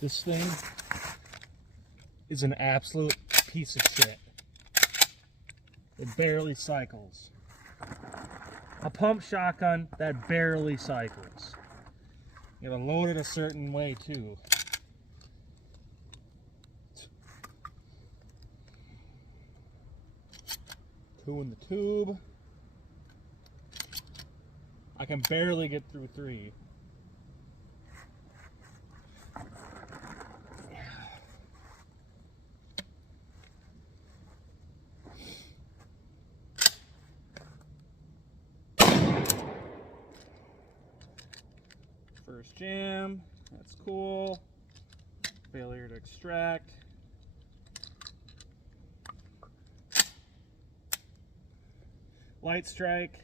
This thing is an absolute piece of shit. It barely cycles. A pump shotgun that barely cycles. You gotta load it a certain way too. Two in the tube. I can barely get through 3. First jam, that's cool. Failure to extract. Light strike.